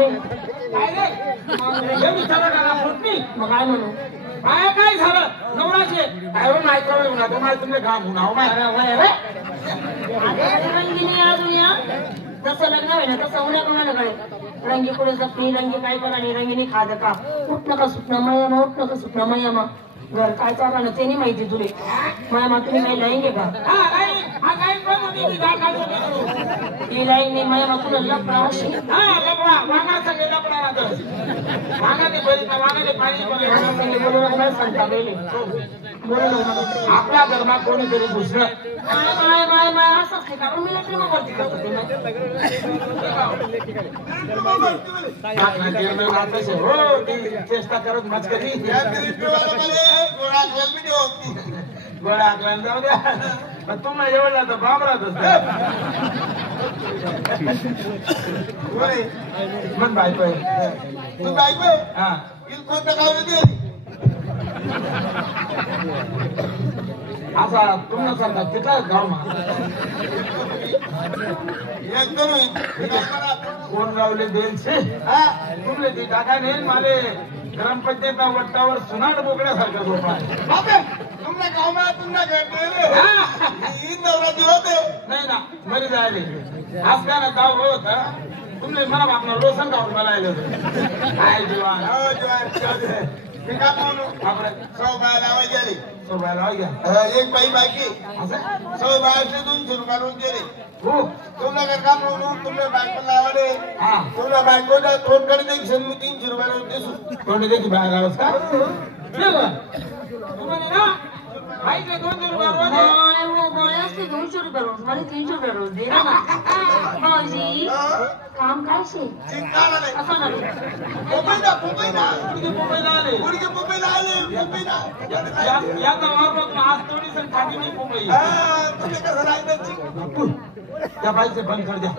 रे काय रे हे विचारा का फुटणी मग काय म्हणू काय झालं नवराचे काय हो मायक्रोवेव्ह ना तो तुम्ही काम होणार माय रंगीने अजून या जसं लग्न आहे ना तसं उन्या कोणाला कळे रंगी पुढे जपणी रंगी काय करा आणि रंगीने खाद का उठणं का सुटणं मयामा उठणं का सुटणं मयामा घर काय चालणार ते नाही माहिती तुले मयामा तुम्ही काही लाईंगे का ती लाईन नाही मयामा तुला लपडा अशी आपल्या धर्मात कोणीतरी दुसरं माय माय माय असंच नाही कारण मी लग्न वरती करत होते हो ती चेष्टा करत मस्करी गोळा आकलन जाऊ द्या तुम्हाला एवढा तर बाबरात मग बायको तू बायको हा कोणतं गाव असा तुम्हाला सांगता तिथला गाव कोण गावले देलचे तुमले ती टाका नेल माले ग्रामपंचायत वट्टावर सुनाड बोकड्यासारखं झोपा तुमच्या गावमा तुमच्या होते नाही ना मरी जायले असल्याला गाव होत तुमले मला आपला लोसन गाव मला काय जीवान एक बाई बाकी 200 रुपये रोज गेले हो तुमला काम म्हणून तुमच्या बायको लावले तुमच्या बायकोला तोंड कडे 300 रुपये रोज देसू तोंड द्यायची बाहेर आवाज का तुम्हाला ना बाईचे 200 रुपये रोज 200 रुपये रोज मला 300 रुपये रोज दे ना भाऊजी काम काय शे असं या गावात आज थोडी संख्या नाही पोपई त्या बाईचे बंद कर द्या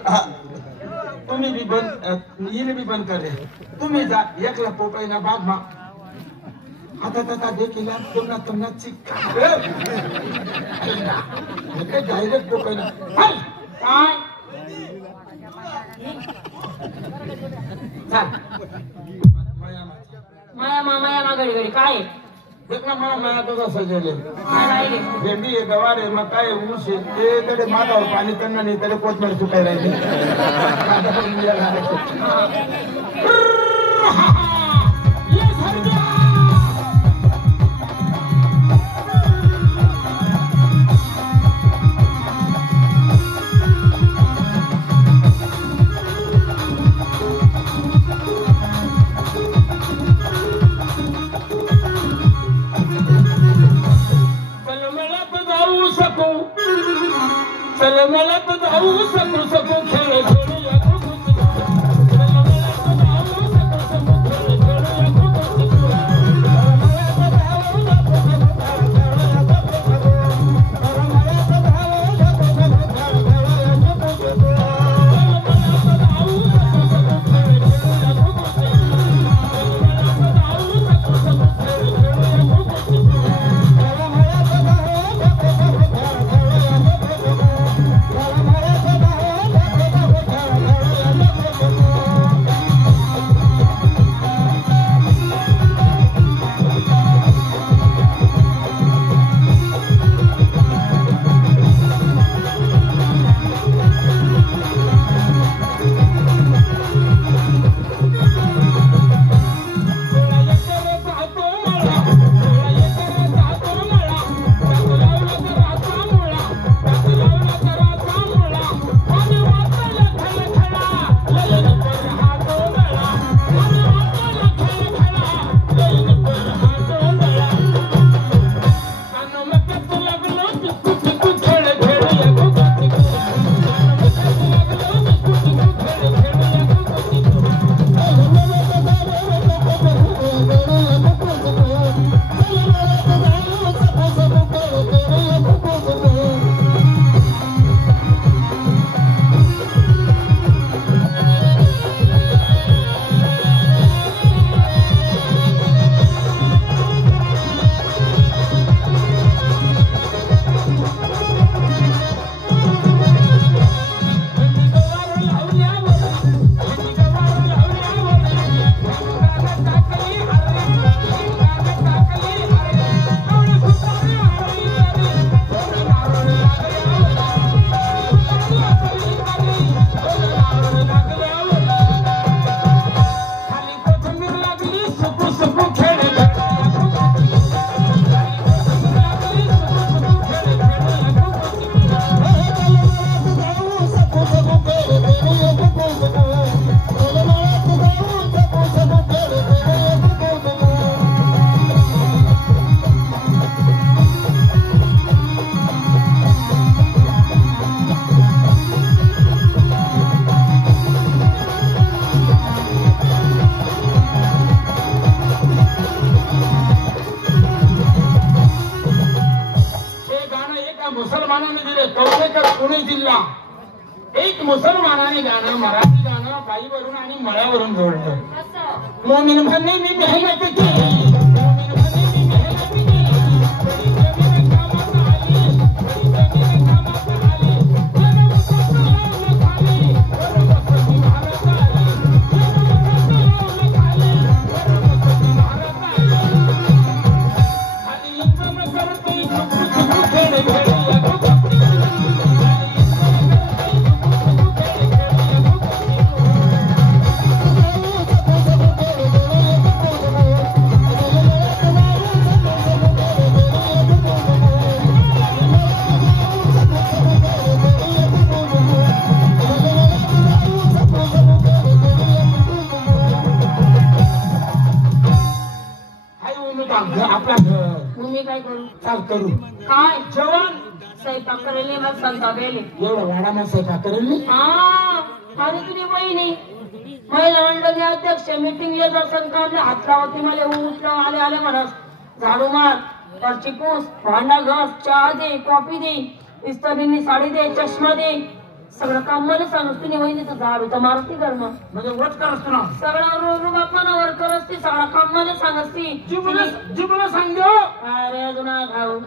तुम्ही बी बंद हिने बी बंद कर द्या तुम्ही जा एकला पोपई ना बाग मा आता देखील तुमना चिक्का डायरेक्ट पोपई ना काय माया माया घडी घडी काय देखना माया तो सजले भेंडी आहे गवार आहे मग काय ऊस आहे ते तरी मागावर पाणी त्यांना नाही तरी कोथमीर सुकाय राहिली चल मला तर जाऊ सकू खेळ खेळूया हिंदुस्तानी गाणं मराठी गाणं बाईवरून आणि मळ्यावरून जोडलं. मोमीन म्हणे मी मेहनत केली, मोमीन म्हणे मी मेहनत केली, आपला घर मी काय करू चाल करू काय जेवण स्वयंपाक करेल मला सांगता गेले एवढा वाडामा स्वयंपाक करेल मी. आणि तुम्ही बहिणी महिला मंडळी अध्यक्ष मीटिंग येत असेल का हात लावती मला उठलं आले आले म्हणत झाडू मार परची पूस भांडा घास चहा दे कॉफी दे इस्त्रीनी साडी दे चष्मा दे सगळं काम मला सांग तुम्ही वहिनीचं झाडू तर मारती कर मग म्हणजे वट करत ना सगळं रुबापानावर करत सगळं काम मला सांगती जीवना सांग अरे जुना भाऊ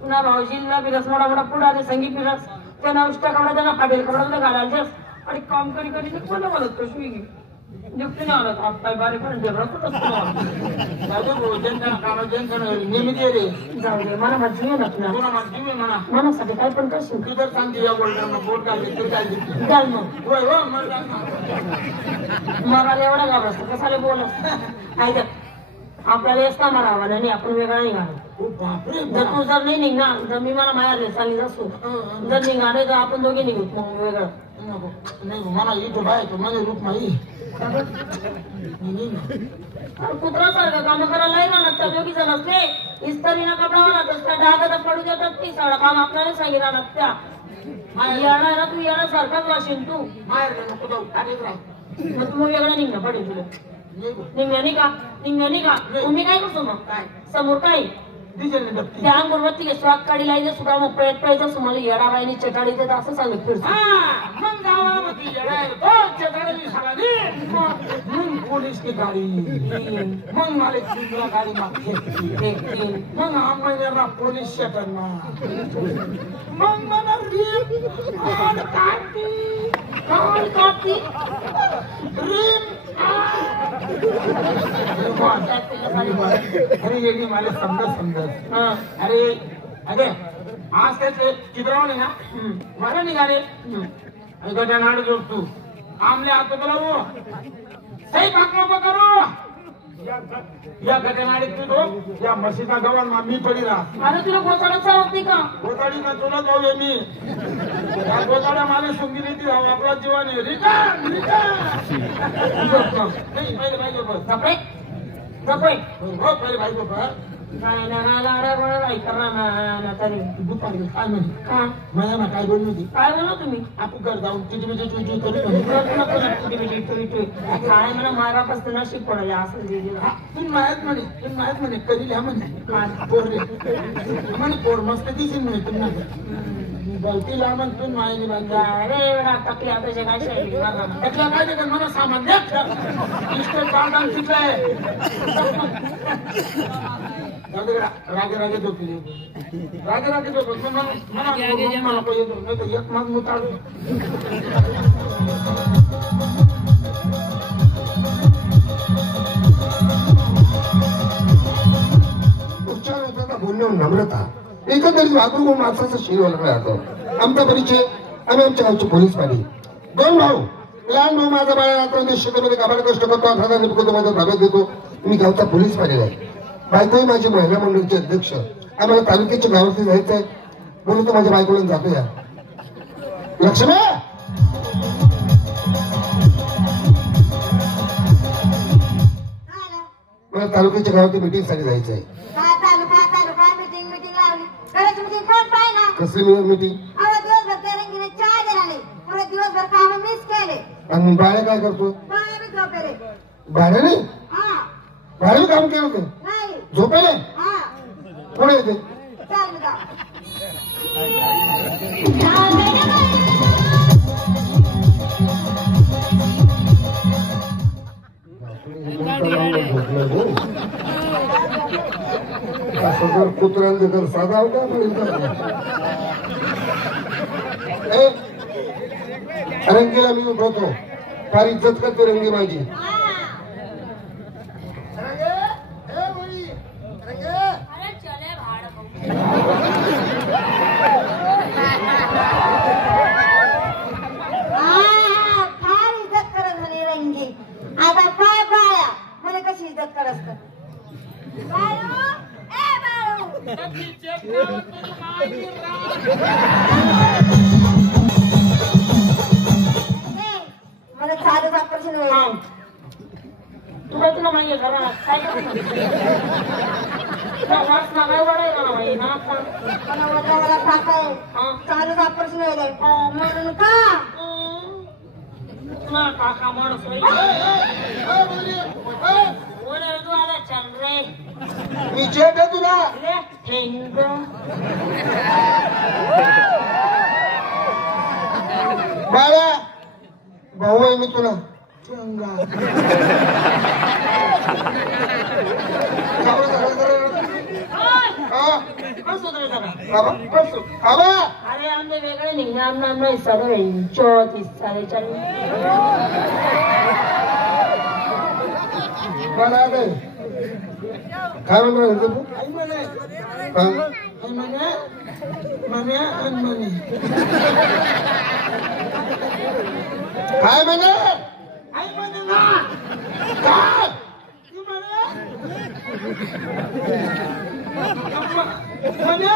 पुन्हा भाऊजीला बिरस मोठा मोठा पुढा दे संगीत बिरस त्यांना उष्टा कपडा त्यांना फाटेल कपडा तुला घालायचं आणि काम करी करी कोणा बोलत तो स्विगी निघते ना आलं आप काय बारे पण रसत जाऊ दे मला माझी म्हणा मनासाठी काय पण करशील तू जर सांगते या गोल्डर बोट घालली तरी काय देते घाल मग मराला एवढा घाबरतो कसाले बोलत काय आपल्याला येस का मारावा नाही आपण वेगळा निघालो जर तू जर नाही निघणार जर मी मला माहेर चालली असू जर निघाले तर आपण दोघे निघू मग वेगळं नाही मला इथं बाय माझे रूप नाही कुत्रा सारखं काम करायला नाही ना त्या दोघी जण असते इस्त्रीना कपडा म्हणत त्या डागात पडू देतात ती सगळं काम आपल्याला सांगितलं ना त्या येणार तू येणार सारखाच वाशील तू मग तू वेगळं निघणं पडेल तुला निघण्यानी का तुम्ही काय करतो मग काय समोर काय त्या गुणवत्ती स्वाद काढी लाईने सुद्धा मग प्रयत्न तुम्हाला येडा बाईनी चटाडी देत असं सांगत फिरतो मग पोलीस की गाडी मग मला गाडी मागते मग आम्हाला पोलीस शटरना मग मला अरे येडी मला समजत अरे अरे आज त्याचे चित्रवले ना मला निघाले गड्या नाड जोडतो आमले आता बोलावो सही पाकलो करो या घटनाडीत तू या म्हशीचा गव्हाण मी पडी राहा अरे तुला गोचाडाचा होती का गोचाडी ना तुला जाऊया मी या गोचाड्या मला सुंगीली ती आपला जीवाने रिटर्न नाही पहिले पाहिजे बस जपळे जपळे हो पहिले पाहिजे बस काय तरी दुपारी काय म्हणे का मला ना काय बोलली होती काय बोला तुम्ही आपण घर जाऊन किती म्हणजे चुई करू काय म्हणा मारापासून नशीब पडले असं तुम्ही माहित म्हणे कधी लिहा म्हणे पोरले म्हणे पोर मस्त दिसेल म्हणे तुम्ही गलती ला म्हण तुम्ही माहिती बांधा अरे एवढा टकली आता काय टकल्या काय ते मला सामान द्या इष्ट बांधा तिथलं रागे रागे झोपले रागे रागे झोपत मला येतो नाही तर एक माग मुताडू उच्चार होता बोलण्यावर नम्रता एकंदरीत वागणूक माणसाचा शिरवला जातो. आमचा परिचय आम्ही आमच्या गावचे पोलीस पाणी दोन भाऊ लहान भाऊ माझा बाळा आता शेतामध्ये कामाला कष्ट करतो 8,000 रुपये माझ्या ताब्यात देतो. मी गावचा पोलीस पाणी आहे. बायकोही माझी महिला मंडळाचे अध्यक्ष आम्हाला तालुक्याच्या गावावरती जायचं आहे म्हणून तो माझ्या बायकोला जातो या लक्ष्मी मला तालुक्याच्या गावाची मीटिंग साठी जायचं आहे. कसली मीटिंग आणि बाळ्या काय करतो भाड्याने भाड्याने काम केलं होतं झोपायला पुढे येते सगळं कुत्र्यांचे तर साधा होता रंगीला मी उठवतो फार इज्जत करते रंगी माझी फार इज्जत करत म्हणे रंगी आता काय बाया मला कशी इज्जत करत बाळू ए बाळू मला चालूच ऑपरेशन होईल तू काय तुला माहिती करा काय नाच ना काय बरं मला माहिती नाच मला वडिलांना टाकाय चालूच ऑपरेशन होईल म्हणून का ना काका माणूस ओले तू आला चंद्रे मी चेट आहे तुला थेंग बाळा भाऊ आहे मी तुला अरे आमचे वेगळे निघणार नाही सगळे चौतीस साडेचार काय म्हणणार काय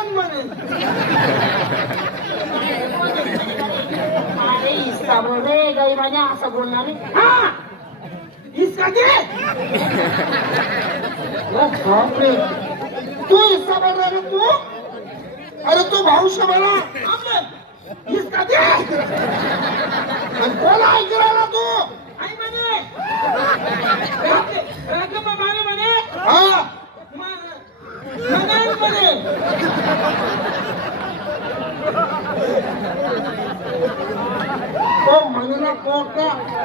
म्हणे अरे हिस्सा बोल रे गरीबाने असं बोलणार बापरे तू हिस्सा बनणार तू अरे तू भाऊश मला हिस्सा दे आणि कोण ऐकला तू हा तो म्हणून कोर्ट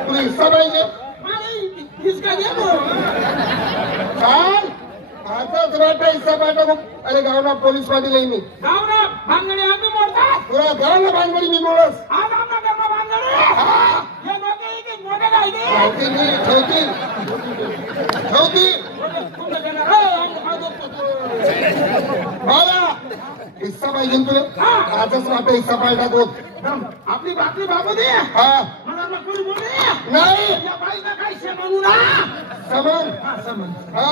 तू हिस्सा पाहिजे चाल आताच वाटा हिस्सा पाठव अरे गावना पोलीस पाटील आहे मी तुला गावला भानगडी मी बोलस ठेवतील मला हिस्सा पाहिजे तुला आताच वाटा हिस्सा पाठवा कोण आपली बातमी बाबू दे हा मला कोणी बोलले नाही या बाईला काय म्हणू ना समन हा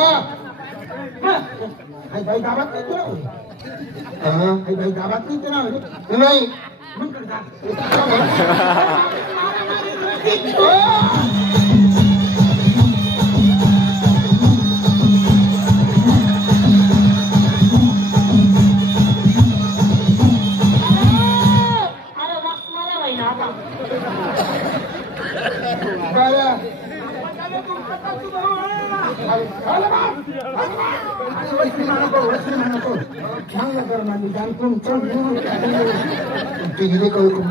आई बाई गावात नाही तुला आई बाई गावात नाही तुला नाही मग कर जा अरे मस्त मला माहिती आता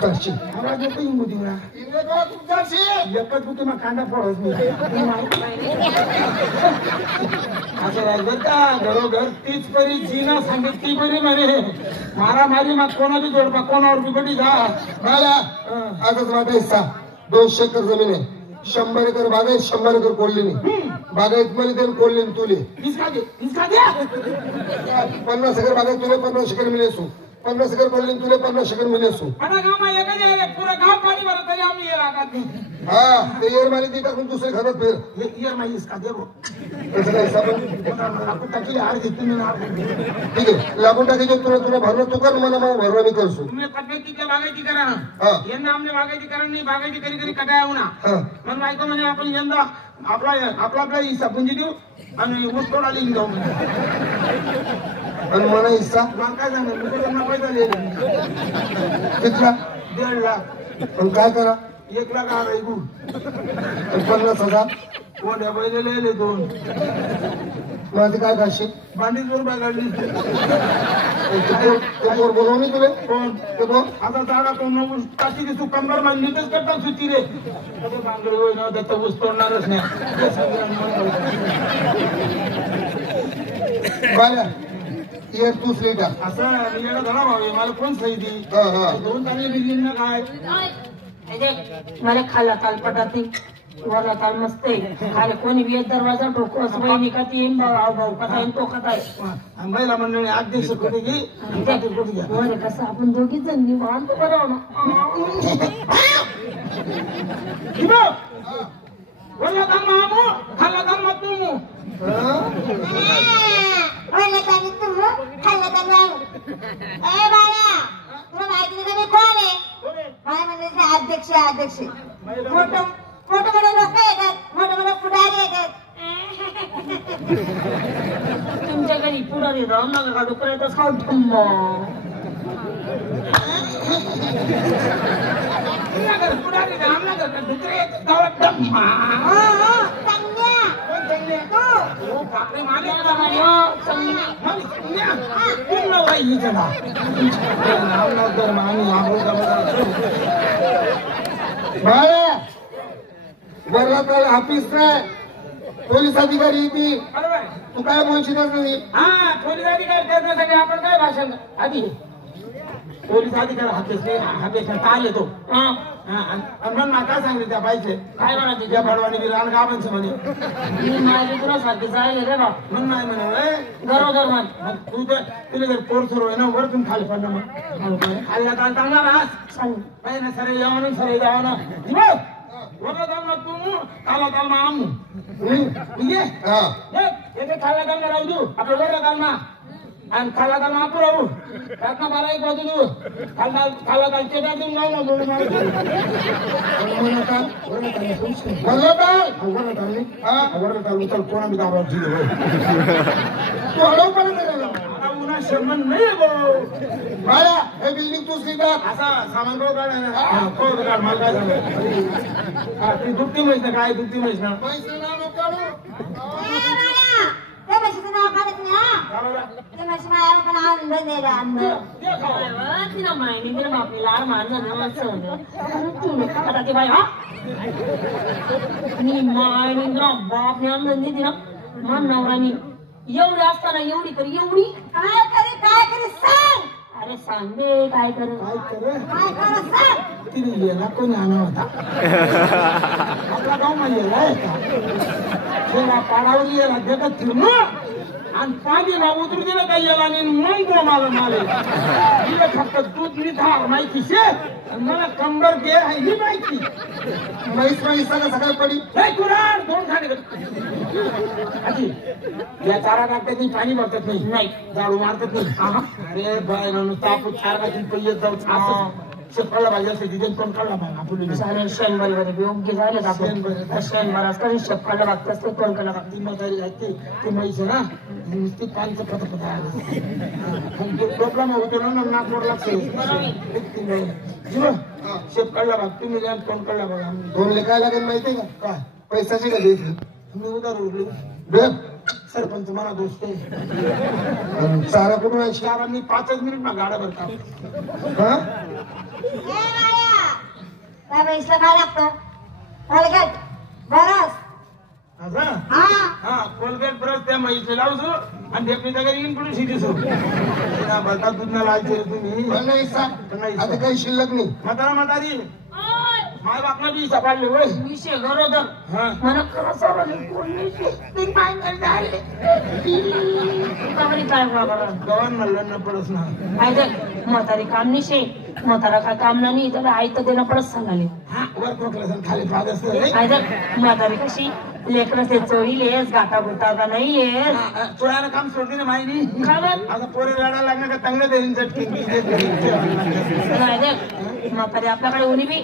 तुमची आवाज येतो इंगुदीला एकच बुकी मग कांदा फोडत नाही असं राहिलं का घरोघर तीच परी जीना सांगितली बरी म्हणे मारामारी मग कोणाची जोडपा कोणावर बिघडी जा मला आजच वाटा हिस्सा 200 एकर जमीन आहे 100 एकर बागायत 100 एकर कोल्लीनी बागायत मध्ये त्याने कोल्लीनी तुले इसका दे 50 एकर बागायत तुले 50 एकर मिळेल 50 एकर कोल्लीनी तुले 50 एकर मिळेल आता गावाला पुरा गाव पाणी भरत तरी आम्ही हे रागात नाही हा ते येरमाली ती टाकून दुसरे घरात फिर ये माई इसका दे रो त्याचा काय हिसाब आहे? आपण टाकली हार घेतली मी नार ठीक आहे लागून टाकायचे तुला भरणं तू कर मला भरणं मी करसो तुम्ही पद्धतीच्या बागायती करा हा. यंदा आमने बागायती करा नाही बागायती करी करी कटाय होऊ ना हा मग ऐकू म्हणजे आपण यंदा आपला हिस्सा पुंजी देऊ आणि ऊस तोडा लिहून जाऊ आणि मला हिस्सा मला काय सांगा मी त्यांना पैसा लिहिले कितला 1.5 लाख पण काय करा 1 लाख आ ऐकू आणि 50,000 कोण्या पहिले लिहिले 2 माझे काय खाशी बांडी जोर बागाडली पोर बोलवणी तुले कोण ते बोल आता जागा तो ऊस टाकी दिसू कंबर मांडलीच करतात सुती रे बांगडी होय ना त्याचा ऊस तोडणारच नाही बाया इयर तू स्लेटर असं मी येणं धरा भाऊ मला कोण सही दी हा हा दोन चांगले बिल्डिंग ना काय हे देख, मला खाल्ला ताल पटाती वरला ताल मस्त आहे खाली कोणी बी एक दरवाजा ठोको असं बहिणी का ती भाऊ भाऊ कथा आहे तो कथा आहे महिला मंडळी अध्यक्ष कुठे घे कुठे घ्या बरं कसं आपण दोघीच जण निवांत बरं ना वरला ताल मामू खाल्ला ताल मत तू म्हणलं त्यांनी तू खाल्लं त्यांनी ए बाळा तुला माहिती नाही का मी कोण आहे माझ्या मंडळीचे अध्यक्ष मोठं मोठे लोक येतात मोठे पुढारी येतात तुमच्या घरी पुढारी राहून नका का डुकरायचं खाऊ पुढारी रामनगर दुसरे गावात दम्मा वरला तर ऑफिस नाही पोलीस अधिकारी ती तू काय बोलशीलच नाही हा पोलीस अधिकारी करण्यासाठी आपण काय भाषण आधी पोलीस अधिकारी हाकेश काय येतो म्हणून काय सांगितलं त्या बाईचे काय म्हणा त्या भडवानी बी रान गावांचं म्हणे मी माझी तुला सारखी जायला रे बा म्हणून नाही म्हणे गरोदर मान मग तू तर तुला जर पोर सुरू आहे ना वरतून खाली पडणं मग खाल्ला काल चांगला राहस सांग काही ना सरे यावं सरे जावं ना वरला चाल मग तू खाला चाल मग आम ठीक आहे हा येथे खाल्ला चाल राहू देऊ आपलं वरला चाल ना आणि खाला काल मापू राहू त्यातनं मला एक बाजू देऊ खाला काल चेटा देऊन जाऊ ना दोन उचल कोणा मी दाबा तू हळवपर्यंत उन्हा शर्मन नाही बाळा हे बिल्डिंग तू स्लीपर असा सामान काढ मला काय सांग ती दुपटी म्हैस ना काय दुपटी म्हैस ना पैसे नाव काढू त्या म्हशीचं नाव काढत नाही हा त्या म्हशी माझ्या पण अंध नाही रे अंध तिला माहिती तिला बापली लाड मारलं आता ती बाई हा मी मायनींद्रा बापने आणलं तिला मन नवरानी एवढी असताना एवढी तर एवढी काय करे सांग अरे सांग दे काय कर काय कर सांग तिने येला कोणी आणा होता आपला गाव मध्ये येला पाडावर येला जगत फिरून आणि पाणी ना उतरू दिलं काही याला आणि मग मला फक्त दूध निधार माहिती शे मला कंबर दे ही माहिती म्हैस सगळं पडी कुराड दोन खाणे आधी या चारा टाकतात पाणी भरतात नाही झाडू मारतात नाही अरे बाय तापून चार टाकून पहिली जाऊ शेपकाळला पाहिजे असते तिथे कोण काढला आपण चालेल शेणभर मध्ये योग्य झालं आपण शेणभर असतं शेपकाळला बागत असते कोण काढला बागते ती म्हातारी लागते ती म्हैस ना नुसती पानचं पत प्रॉब्लेम होतो ना नागपूर लागते शेपकाळला भाग तुम्ही जा कोण काढला बघा दोन लेखाय लागेल माहितीये का काय पैशाची का द्यायची मी उदार उरले सरपंच मला दोस्त चारा कुठून आहे चारांनी 5 मिनिट ना गाड्या भरता हा त्या म्हशीला काय लागतं कोलगेट बरस हा कोलगेट ब्रश त्या म्हैसले लावसो आणि डेपनीच्या घरी येऊन पुढे शिकसो भरता दूध ना लायचे तुम्ही नाही आता काही शिल्लक नाही म्हातारी माय बापना बी सपाडले होय विषय गरोदर मला खरं काय गव्हाण म्हणलं न पडस ना म्हातारी काम निशे म्हातारा काय काम नाही त्याला आई तर देणं पडत सांगाले हा वर खोकला खाली भाग असतो म्हातारी कशी लेकर ते चोरीलेस गाता गुता का नाही येस चोळ्याला काम सोडते ना माहिती आता पोरे रडायला लागणार का चांगलं देईन चटकी म्हातारी आपल्याकडे उनी बी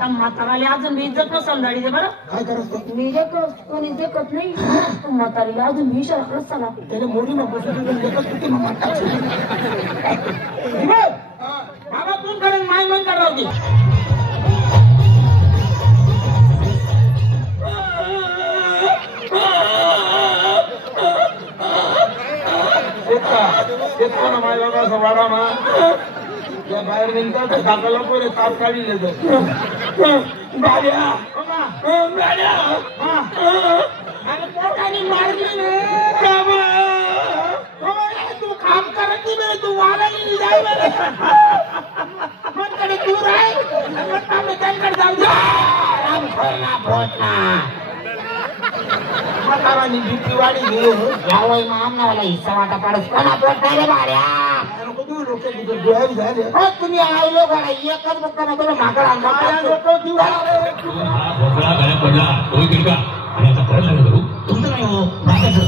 म्हाताराला अजून बी इज्जत नसेल गाडी दे बरं काय करत मी देखत कोणी देखत नाही म्हातारीला अजून बी इशाराच चला त्याने मोडी मग बाबा तू करेन माय मन कर राहते ना माय बाबा वाडा मा त्या बाहेर निघतात दाखवला पोरे ताप काढी लेतो गाड्या मारली तू काम कर जाय मनकडे दूर आहे आपलं त्यांकडे जाऊ द्या म्हातारांनी भीती वाढी यावय मामनावाला हिस्सा वाटा पाडस कोणा पोट रे बाड्या तुम्ही आलो गाडा एकच बघता मग तुम्ही माकडा पडला तो गिरगा आणि आता परत लग्न करू तुमचं नाही हो माझ्याचं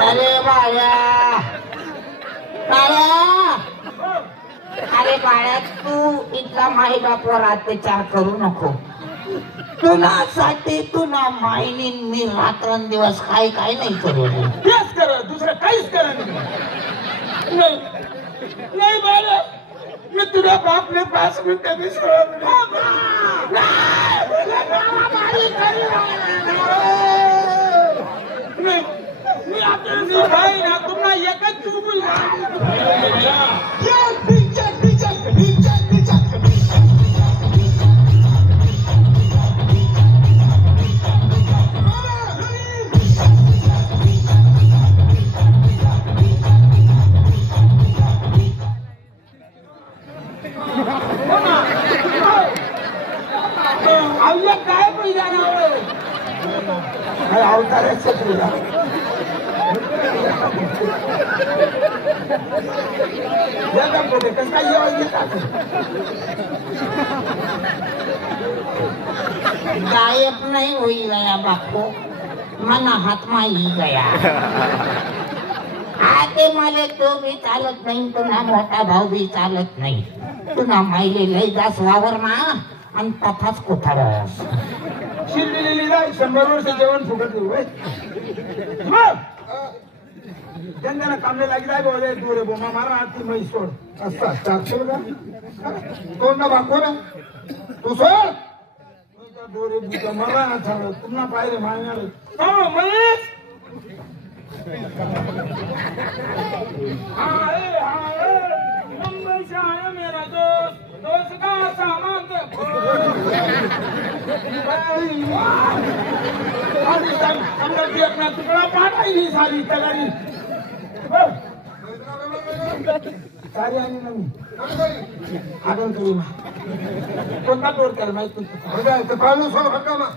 अरे बाळ्या बाळ्या अरे बाळ्या तू इथला माई बापावर अत्याचार करू नको तुनासाठी तुना माईनी मी रात्रंदिवस काय काय नाही करू तेच करा दुसरं काहीच करा नाही नाही बाळा मी तुझ्या बापने 5 मिनिटं विसरत नाही मी आता भाई ना तुम्हाला एकच चुकून काय पहिला अवताराच गायब नहीं हुई गया बापू मन हाथ में ही गया आते माले तो भी चालत नहीं तुना मोठा भाऊ भी चालत नहीं तुना माईले लई जास वावर ना आणि तथाच कोठाळस शिरलेली राय 100 वर्ष जेवण फुकट त्यांना कामले लागली आहे बोले दूर बोमा मारा आती मै सोड असा 400 का कोण ना बाको ना तू सोड दोरे बुका मारा आता तुम्हाला पाहिजे मागणार हो महेश मुंबई से आया मेरा दोस्त का सामान अपना टुकड़ा पाटा ही सारी तगारी सारी आणि नवी आगन करी कोणता टोर कर माहिती पाळू सोड हक्कामा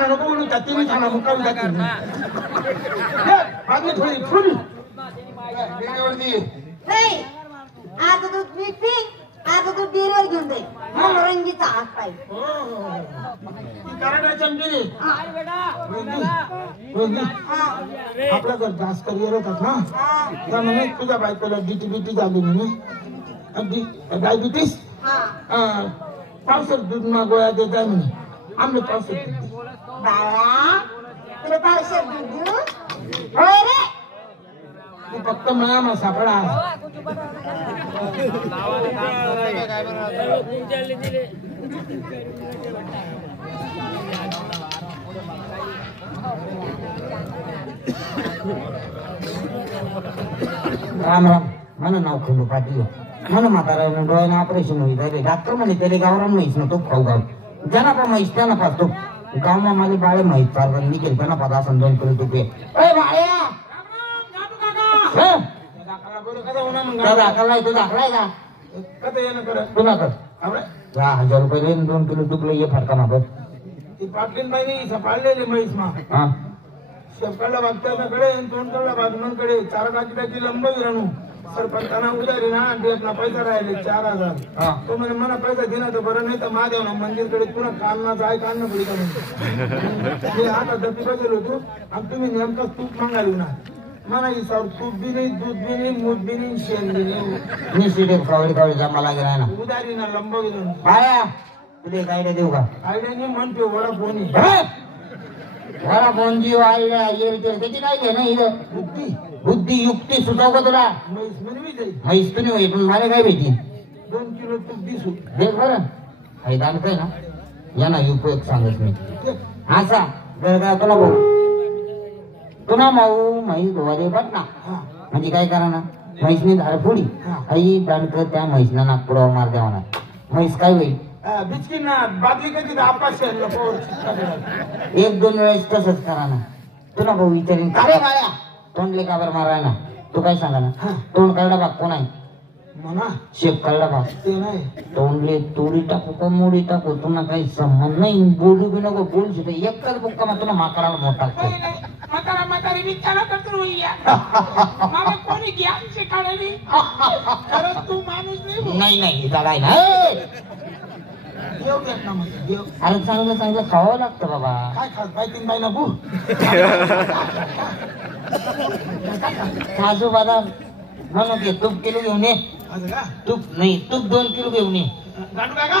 नको म्हणून जाती मी थांबा मुक्कामी जाती बाकी थोडी फुल नाही आज दूध पिते आज दूध डेअरीवर घेऊन जाईल मग रंगीचा हात पाहिजे कराडा चमची आपला जर जास्त करिअर होतात ना तर म्हणे तुझ्या बायकोला डीटी झाली म्हणे अगदी डायबिटीस पावसात दूध मागोया देत आहे म्हणे आम्ही पावसात बाळा तुला पावसात दूध देऊ होय रे तू फक्त माया सापडा राम राम मन नाव खंडू पाटील मन म्हातारा डोळ्यानं ऑपरेशन होईल रे डॉक्टर म्हणे त्याला गावरान म्हैस ना तो खाऊ गाव ज्यांना पण म्हैस त्यांना पाहतो गावमा माझे बाळे म्हैस चालतात मी केलं त्यांना पाहता असं 2 किलो तुपे दाखलाय तू दाखलाय का तुला कर 10,000 रुपये देऊन 2 किलो तुपलं ये फटका मागत ती पाटलीन बाईनी सपाळलेली म्हैस मा शेपकाला बागताकडे तोंडकडला बागमनकडे 4 टाकी लंब विराणू सरपंचाना उधारी ना आणि आपला पैसा राहिले 4,000. तो म्हणे मला पैसा देणार तर बरं नाही तर महादेव ना मंदिरकडे पुन्हा काढण्याचं आहे काढणं पडे का म्हणतो. मी आता दत्ती बजेल होतो आणि तुम्ही नेमका तूप मागायला ना मला हिसाब तूप बी नाही दूध बी नाही मूत बी नाही शेण बी नाही मी सीटे कावडी कावडी जमा लागेल ना उधारी ना लंब गेलो बाया तुला आयडिया देऊ का आयडिया नाही म्हणतो वडा फोनी वडा फोन जीव आयडिया त्याची काय घे ना इथं बुद्धी युक्ती सुचव का तुला म्हैस तुम्ही होई पण मला काय भेटी 2 किलो तूप दिसू देख बरं फायदा काय ना या ना उपयोग सांगत मी असा गळगा तुला भाऊ तुला माऊ म्हैस धुवाले बघ ना म्हणजे काय करा ना म्हैसनी धार फोडी आई दांडक त्या म्हैसना नागपुरावर मार द्यावा ना म्हैस काय होईल बिचकी ना बादली कधी आपास 1-2 वेळेस तसंच करा ना तुला भाऊ विचारेन का रे बाळ्या तोंडले का बरं माराय ना तू काय सांगा ना तोंड काढला भाग कोण आहे म्हणा शेप काढला भाग ते नाही तोंडले तोडी टाकू का मोडी टाकू तुला काही संबंध नाही बोलू बी नको बोलू एकच बुक्का मग तुला माकडाला मोठा म्हातारा म्हातारी विचारा तर मला कोणी ज्ञान शिकाडली खरंच तू माणूस नाही जगाय ना अरे चांगलं खावं लागतं बाबा काय खास बाई 3 बाई ना बू काजू बदाम म्हणून घे तूप किलो घेऊन ये तूप नाही तूप 2 किलो घेऊन ये गांडू काय का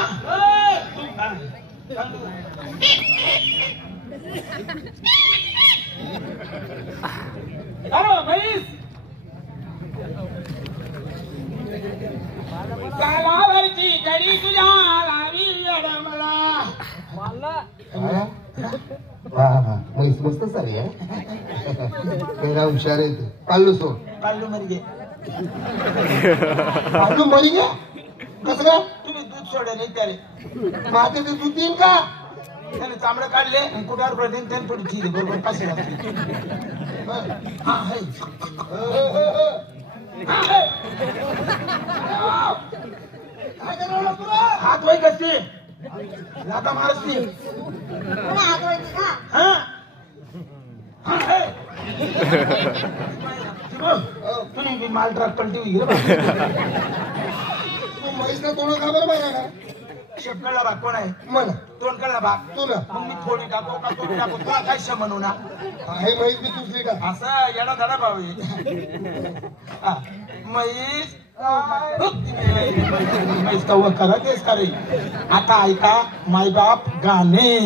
अरे म्हैस कालावरची कडी तुझ्या लावी मला म्हैस मस्त सारी आहे हुशार आहे पाल्लू सो काढलो मरी गे पाल्लू मरी गे कसं काय तुम्ही दूध सोडे नाही त्यारे माझे ते दूध देईन का त्याने चांबडं काढले आणि कुठार पडले त्याने थोडी ठीक आहे बरोबर कसे हात वय कसे लाता मारसती तुला हात वळती का तुम्ही बी माल ट्रक पलटी गेलो म्हैसला तोंड का बरं बघा शेप कळला भाग कोण आहे मला तोंड कळला भाग तुला मग मी थोडी टाको का थोडी टाको तुला काय शे म्हणू ना हे म्हैस मी तुझली का असं येडा धडा भाऊ म्हैस म्हैस कवा करा तेच करे आता ऐका मायबाप गाणे